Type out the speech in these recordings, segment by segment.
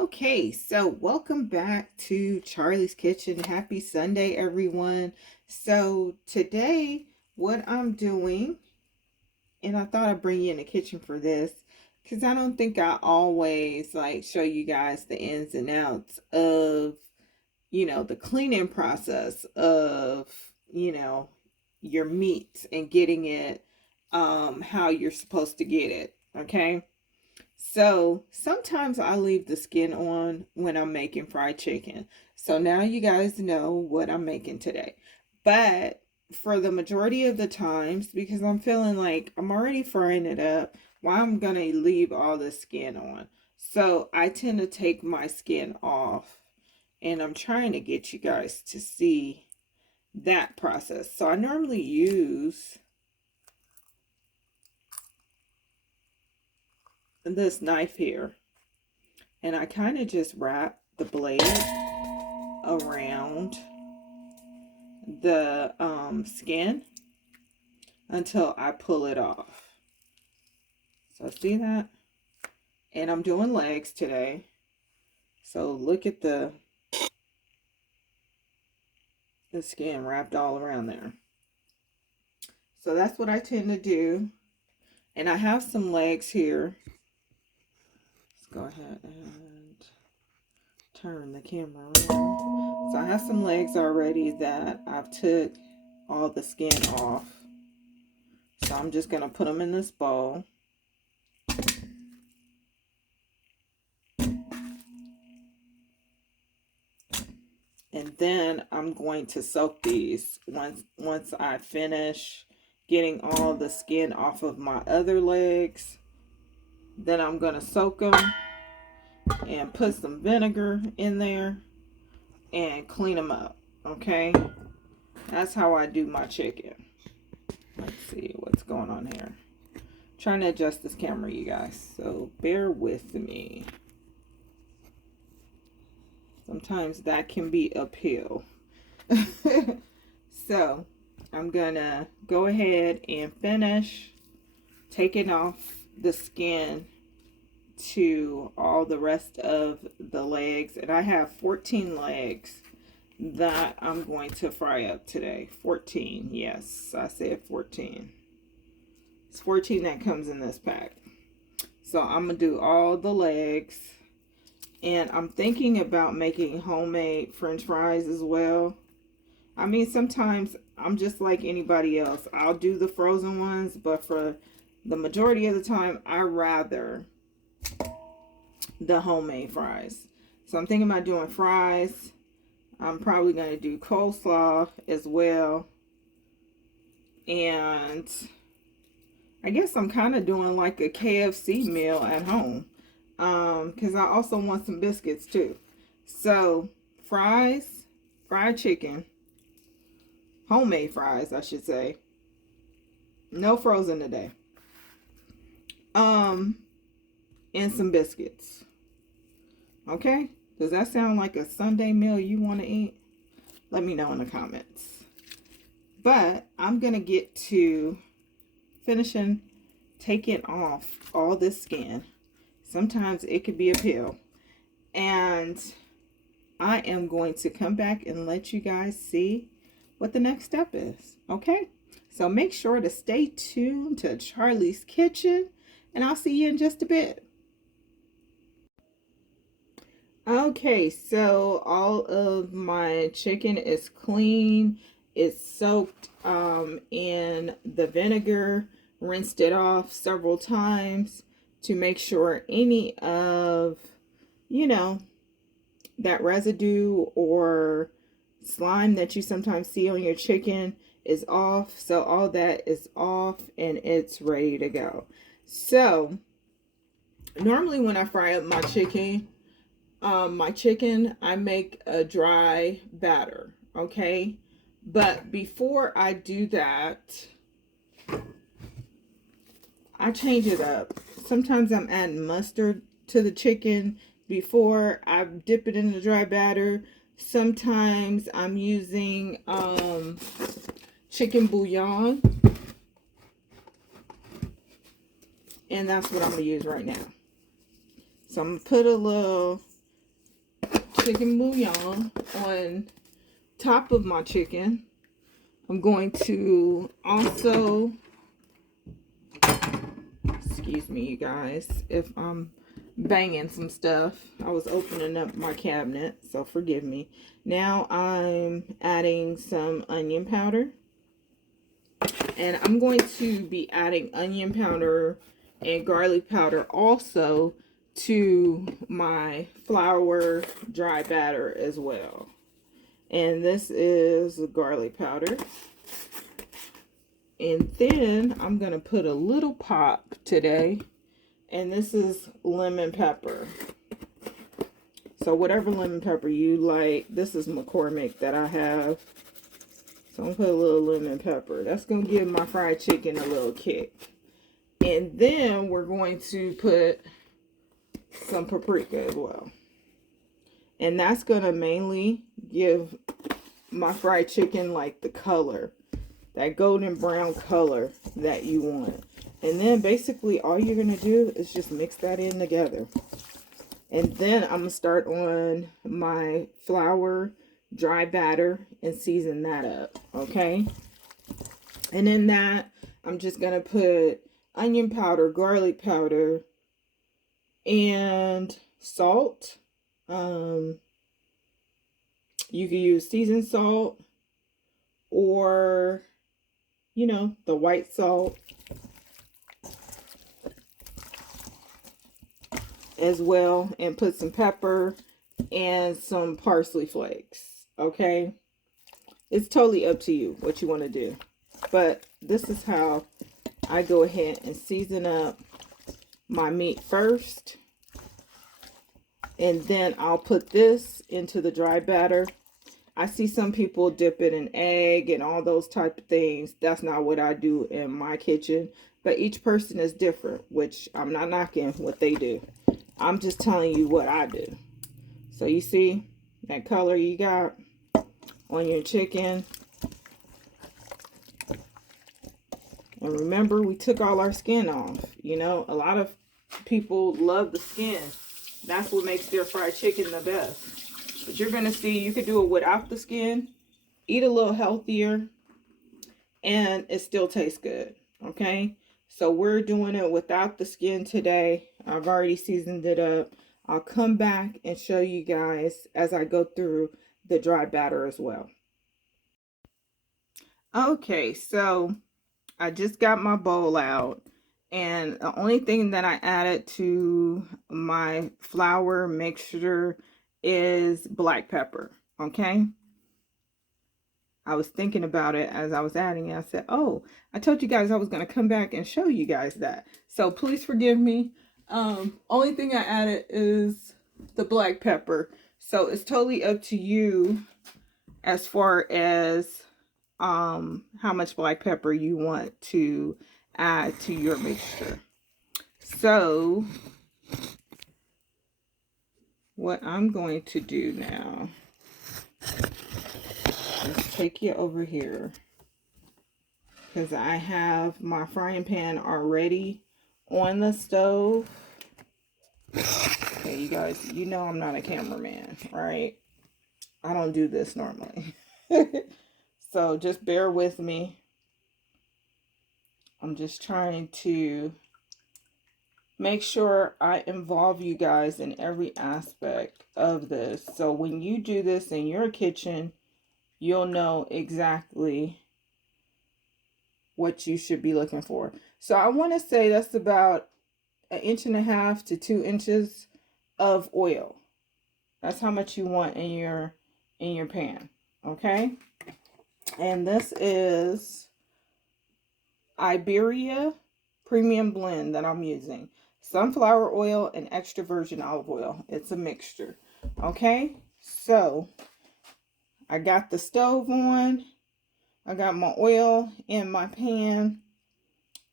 Okay, so welcome back to Charlie's Kitchen. Happy Sunday, everyone. So today, what I'm doing, and I thought I'd bring you in the kitchen for this, because I don't think I always like show you guys the ins and outs of, the cleaning process of, your meat and getting it how you're supposed to get it. Okay. So sometimes I leave the skin on when I'm making fried chicken. So now you guys know what I'm making today. But for the majority of the times, because I'm feeling like I'm already frying it up, why I'm going to leave all the skin on. So I tend to take my skin off, and I'm trying to get you guys to see that process. So I normally use this knife here, and I kind of just wrap the blade around the skin until I pull it off. So see that? And I'm doing legs today. So look at the skin wrapped all around there. So that's what I tend to do. And I have some legs here. Let's go ahead and turn the camera around. So I have some legs already that I've took all the skin off. So I'm just going to put them in this bowl. And then I'm going to soak these once I finish getting all the skin off of my other legs. Then I'm going to soak them and put some vinegar in there and clean them up. Okay? That's how I do my chicken. Let's see what's going on here. Trying to adjust this camera, you guys. So bear with me. Sometimes that can be uphill. So I'm gonna go ahead and finish taking off the skin to all the rest of the legs. And I have 14 legs that I'm going to fry up today. 14, yes, I said 14. It's 14 that comes in this pack. So I'm gonna do all the legs. And I'm thinking about making homemade French fries as well. I mean, sometimes I'm just like anybody else. I'll do the frozen ones, but for the majority of the time, I rather the homemade fries. So I'm thinking about doing fries. I'm probably going to do coleslaw as well. And I guess I'm kind of doing like a KFC meal at home. Because I also want some biscuits too. So fries, fried chicken, homemade fries, I should say. No frozen today. And some biscuits. Okay? Does that sound like a Sunday meal you want to eat? Let me know in the comments. But I'm going to get to finishing taking off all this skin. Sometimes it could be a pill. And I am going to come back and let you guys see what the next step is. Okay? So make sure to stay tuned to Charlie's Kitchen. And I'll see you in just a bit. Okay, so all of my chicken is clean. It's soaked in the vinegar. Rinsed it off several times to make sure any of, that residue or slime that you sometimes see on your chicken is off. So all that is off and it's ready to go. So normally when I fry up my chicken, I make a dry batter, okay? But before I do that, I change it up. Sometimes I'm adding mustard to the chicken before I dip it in the dry batter. Sometimes I'm using chicken bouillon. And that's what I'm going to use right now. So I'm going to put a little chicken bouillon on top of my chicken. I'm going to also, excuse me you guys if I'm banging some stuff. I was opening up my cabinet, so forgive me. Now I'm adding some onion powder. And I'm going to be adding onion powder and garlic powder also to my flour dry batter as well. And this is garlic powder. And then I'm going to put a little pop today. And this is lemon pepper. So whatever lemon pepper you like. This is McCormick that I have. So I'm going to put a little lemon pepper. That's going to give my fried chicken a little kick. And then we're going to put some paprika as well. And that's going to mainly give my fried chicken like the color. That golden brown color that you want. And then basically all you're going to do is just mix that in together. And then I'm going to start on my flour dry batter and season that up. Okay. And in that, I'm just going to put onion powder, garlic powder, and salt. You can use seasoned salt or, you know, the white salt as well, and put some pepper and some parsley flakes. Okay, it's totally up to you what you want to do, but this is how I go ahead and season up my meat first, and then I'll put this into the dry batter. I see some people dip it in egg and all those type of things. That's not what I do in my kitchen, but each person is different, which I'm not knocking what they do. I'm just telling you what I do. So you see that color you got on your chicken. And remember, we took all our skin off. You know, a lot of people love the skin. That's what makes their fried chicken the best. But you're going to see you could do it without the skin. Eat a little healthier. And it still tastes good. Okay? So we're doing it without the skin today. I've already seasoned it up. I'll come back and show you guys as I go through the dry batter as well. Okay, so I just got my bowl out, and the only thing that I added to my flour mixture is black pepper. Okay, I was thinking about it as I was adding it. I said, oh, I told you guys I was going to come back and show you guys that, so please forgive me. Only thing I added is the black pepper, so it's totally up to you as far as how much black pepper you want to add to your mixture. So what I'm going to do now is take you over here, because I have my frying pan already on the stove. Okay, you guys, you know I'm not a cameraman, right? I don't do this normally. So just bear with me. I'm just trying to make sure I involve you guys in every aspect of this. So when you do this in your kitchen, you'll know exactly what you should be looking for. So I want to say that's about 1.5 inches to 2 inches of oil. That's how much you want in your pan. Okay? And this is Iberia Premium Blend that I'm using. Sunflower oil and extra virgin olive oil. It's a mixture. Okay? So, I got the stove on. I got my oil in my pan.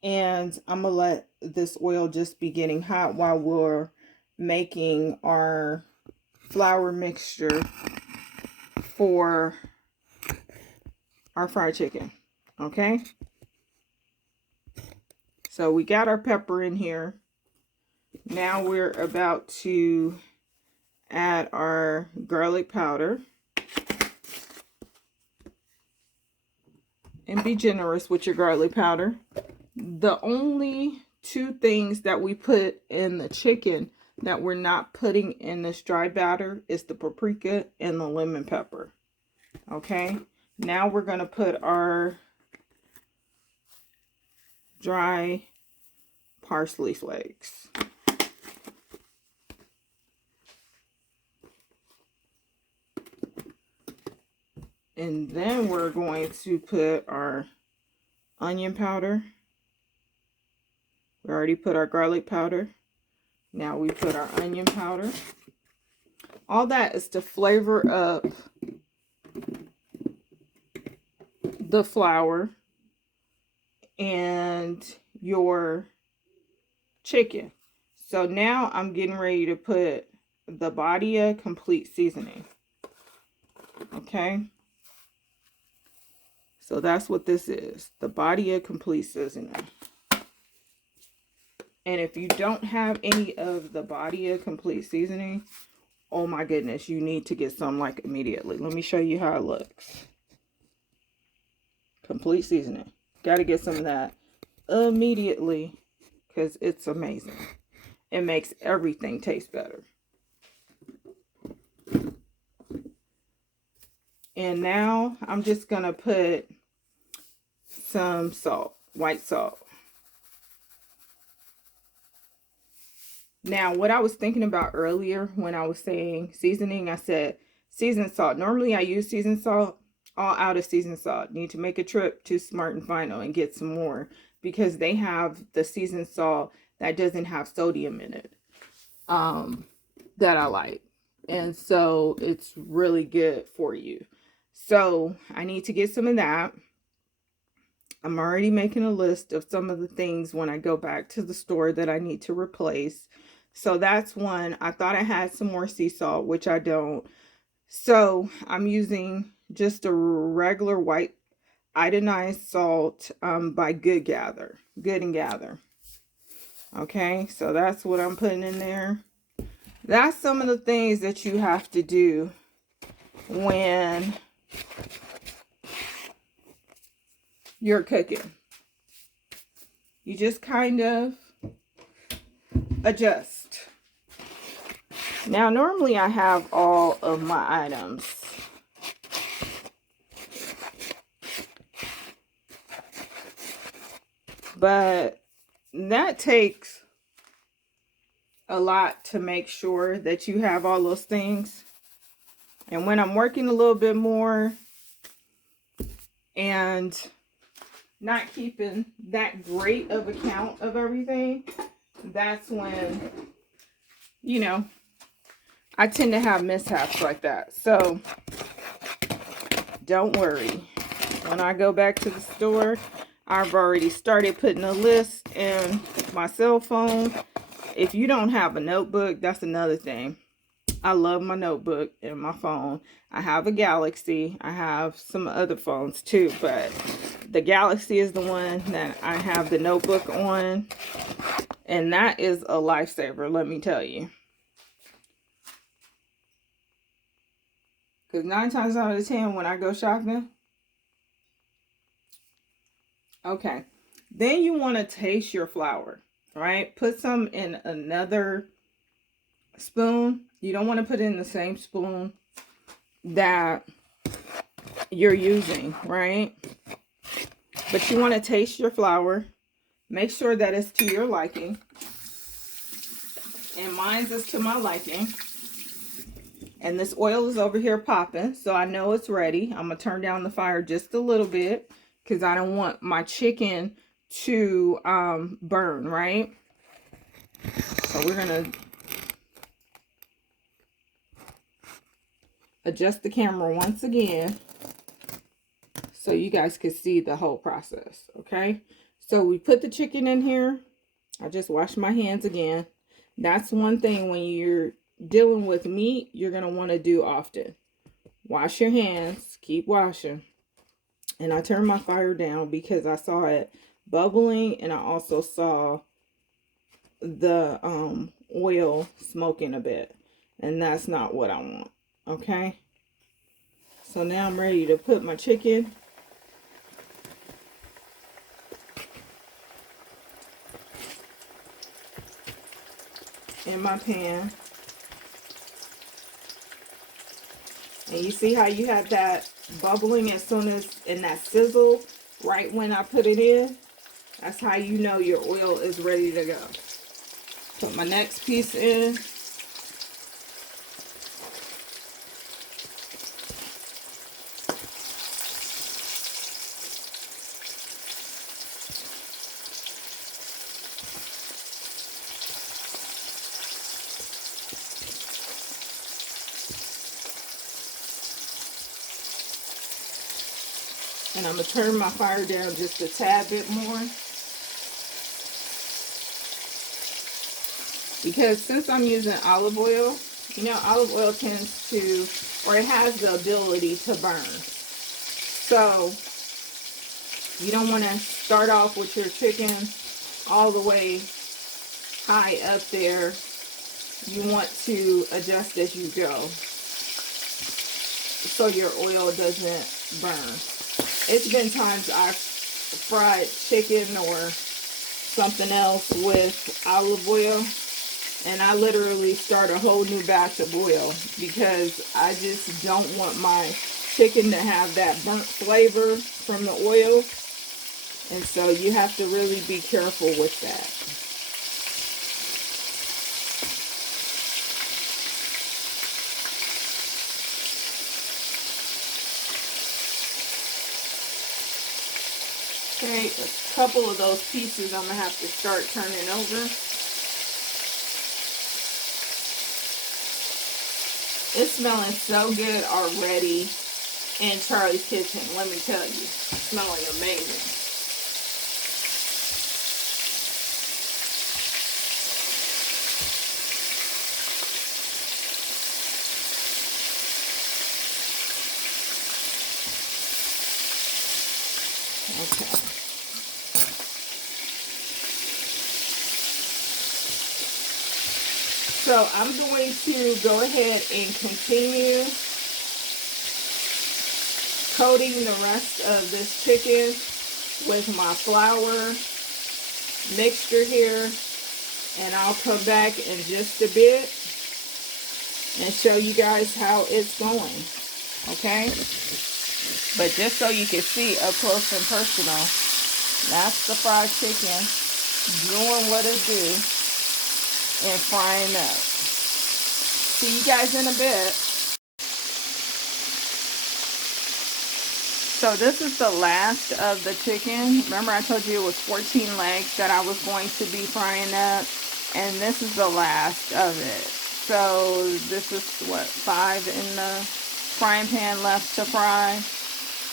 And I'm going to let this oil just be getting hot while we're making our flour mixture for our fried chicken. Okay? So we got our pepper in here. Now we're about to add our garlic powder. And be generous with your garlic powder. The only two things that we put in the chicken that we're not putting in this dry batter is the paprika and the lemon pepper. Okay, now we're going to put our dry parsley flakes. And then we're going to put our onion powder. We already put our garlic powder. Now we put our onion powder. All that is to flavor up the flour and your chicken. So now I'm getting ready to put the Badia complete seasoning. Okay. So that's what this is, the Badia complete seasoning. And if you don't have any of the Badia complete seasoning, oh my goodness, you need to get some like immediately. Let me show you how it looks. Complete seasoning. Got to get some of that immediately because it's amazing. It makes everything taste better. And now I'm just going to put some salt, white salt. Now, what I was thinking about earlier when I was saying seasoning, I said seasoned salt. Normally, I use seasoned salt, all out of seasoned salt. Need to make a trip to Smart and Final and get some more because they have the seasoned salt that doesn't have sodium in it that I like. And so it's really good for you. So I need to get some of that. I'm already making a list of some of the things when I go back to the store that I need to replace. So that's one. I thought I had some more sea salt, which I don't. So I'm using just a regular white iodized salt by Good and Gather. Okay, so that's what I'm putting in there. That's some of the things that you have to do when you're cooking. You just kind of adjust. Now, normally I have all of my items. But that takes a lot to make sure that you have all those things. And when I'm working a little bit more and not keeping that great of a count of everything, that's when, you know, I tend to have mishaps like that. So don't worry. When I go back to the store, I've already started putting a list in my cell phone. If you don't have a notebook, that's another thing. I love my notebook and my phone. I have a Galaxy. I have some other phones too, but the Galaxy is the one that I have the notebook on. And that is a lifesaver, let me tell you. Because 9 times out of 10 when I go shopping. Okay. Then you want to taste your flour, right? Put some in another spoon. You don't want to put it in the same spoon that you're using, right? But you want to taste your flour. Make sure that it's to your liking. And mine's is to my liking. And this oil is over here popping, so I know it's ready. I'm going to turn down the fire just a little bit because I don't want my chicken to burn, right? So we're going to adjust the camera once again so you guys can see the whole process, okay? So we put the chicken in here. I just washed my hands again. That's one thing when you're dealing with meat, you're going to want to do often. Wash your hands. Keep washing. And I turned my fire down because I saw it bubbling and I also saw the oil smoking a bit. and that's not what I want. Okay, so now I'm ready to put my chicken in my pan. And you see how you have that bubbling as soon as, and that sizzle right when I put it in? That's how you know your oil is ready to go. Put my next piece in. And I'm going to turn my fire down just a tad bit more. Because since I'm using olive oil, you know, olive oil tends to, or it has the ability to burn. So you don't want to start off with your chicken all the way high up there. You want to adjust as you go so your oil doesn't burn. It's been times I've fried chicken or something else with olive oil, and I literally start a whole new batch of oil because I just don't want my chicken to have that burnt flavor from the oil. And so you have to really be careful with that. Okay, a couple of those pieces I'm going to have to start turning over. It's smelling so good already in Charlie's Kitchen, let me tell you. It's smelling amazing. Okay. So I'm going to go ahead and continue coating the rest of this chicken with my flour mixture here, and I'll come back in just a bit and show you guys how it's going. Okay, but just so you can see up close and personal, that's the fried chicken doing what it do and frying up. See you guys in a bit. So this is the last of the chicken. Remember I told you it was 14 legs that I was going to be frying up, and this is the last of it. So this is what, 5 in the frying pan left to fry.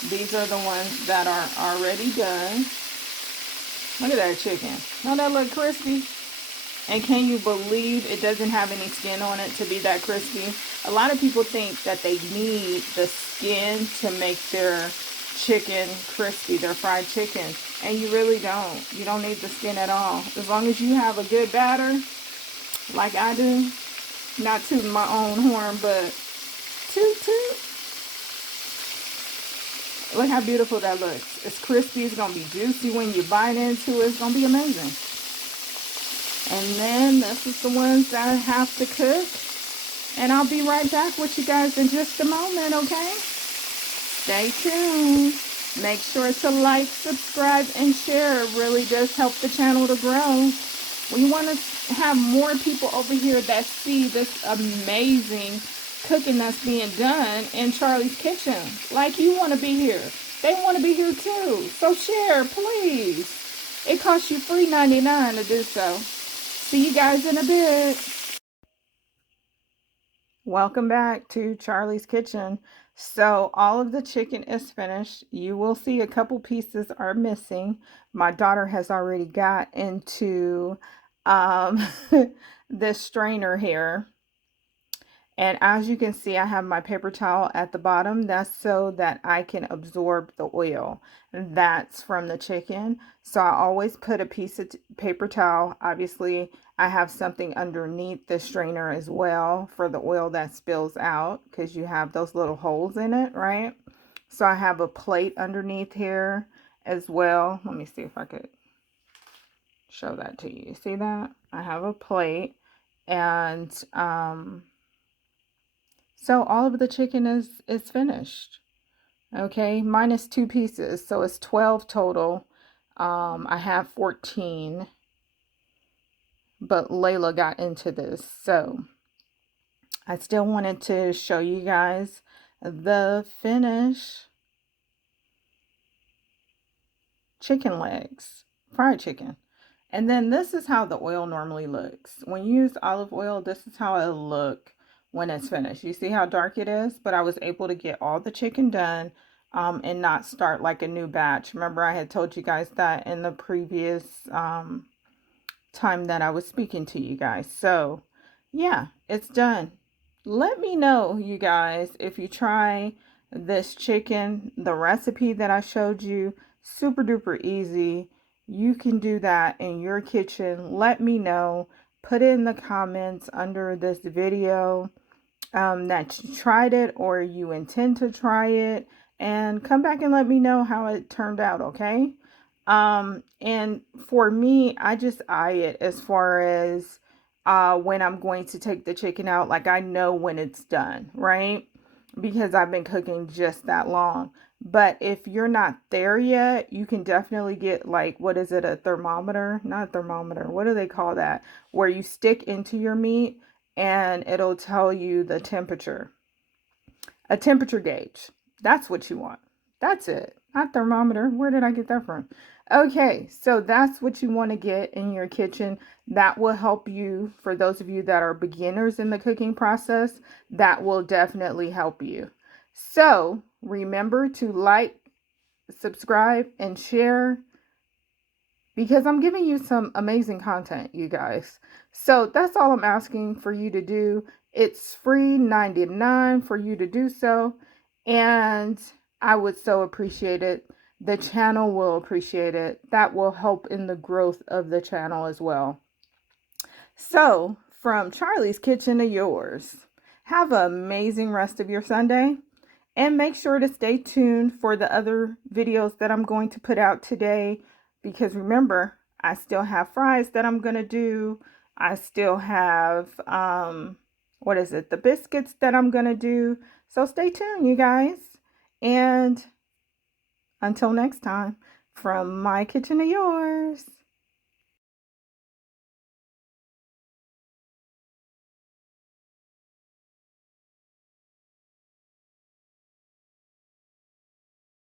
These are the ones that are already done. Look at that chicken. Don't that look crispy? And can you believe it doesn't have any skin on it to be that crispy? A lot of people think that they need the skin to make their chicken crispy, their fried chicken. And you really don't. You don't need the skin at all. As long as you have a good batter, like I do. Not tooting my own horn, but toot toot. Look how beautiful that looks. It's crispy. It's going to be juicy when you bite into it. It's going to be amazing. And then this is the ones that I have to cook. And I'll be right back with you guys in just a moment, okay? Stay tuned. Make sure to like, subscribe, and share. It really does help the channel to grow. We want to have more people over here that see this amazing cooking that's being done in Charlie's Kitchen. Like you want to be here. They want to be here too. So share, please. It costs you $3.99 to do so. See you guys in a bit. Welcome back to Charlie's Kitchen. So all of the chicken is finished. You will see a couple pieces are missing. My daughter has already got into this strainer here. And as you can see, I have my paper towel at the bottom. That's so that I can absorb the oil that's from the chicken. So I always put a piece of paper towel. Obviously, I have something underneath the strainer as well for the oil that spills out, because you have those little holes in it, right? So I have a plate underneath here as well. Let me see if I could show that to you. See that? I have a plate, and so all of the chicken is finished. Okay, minus 2 pieces, so it's 12 total. I have 14, but Layla got into this, so I still wanted to show you guys the finished chicken legs, fried chicken. And then this is how the oil normally looks. When you use olive oil, this is how it'll look when it's finished. You see how dark it is? But I was able to get all the chicken done and not start like a new batch. Remember, I had told you guys that in the previous time that I was speaking to you guys. So yeah, it's done. Let me know, you guys, if you try this chicken, the recipe that I showed you, super duper easy. You can do that in your kitchen. Let me know. Put it in the comments under this video that you tried it or you intend to try it, and come back and let me know how it turned out, okay? And for me, I just eye it as far as when I'm going to take the chicken out. Like, I know when it's done, right? Because I've been cooking just that long. But if you're not there yet, you can definitely get, like, what is it, a thermometer? Not a thermometer. What do they call that? Where you stick into your meat and it'll tell you the temperature. A temperature gauge. That's what you want. That's it. Not thermometer. Where did I get that from? Okay, so that's what you want to get in your kitchen. That will help you, for those of you that are beginners in the cooking process, that will definitely help you. So remember to like, subscribe, and share, because I'm giving you some amazing content, you guys. So that's all I'm asking for you to do. It's free 99 for you to do so, and I would so appreciate it. The channel will appreciate it. That will help in the growth of the channel as well. So, from Charlie's Kitchen to yours, have an amazing rest of your Sunday. And make sure to stay tuned for the other videos that I'm going to put out today. Because remember, I still have fries that I'm going to do. I still have, what is it? The biscuits that I'm going to do. So stay tuned, you guys. And until next time, from my kitchen to yours.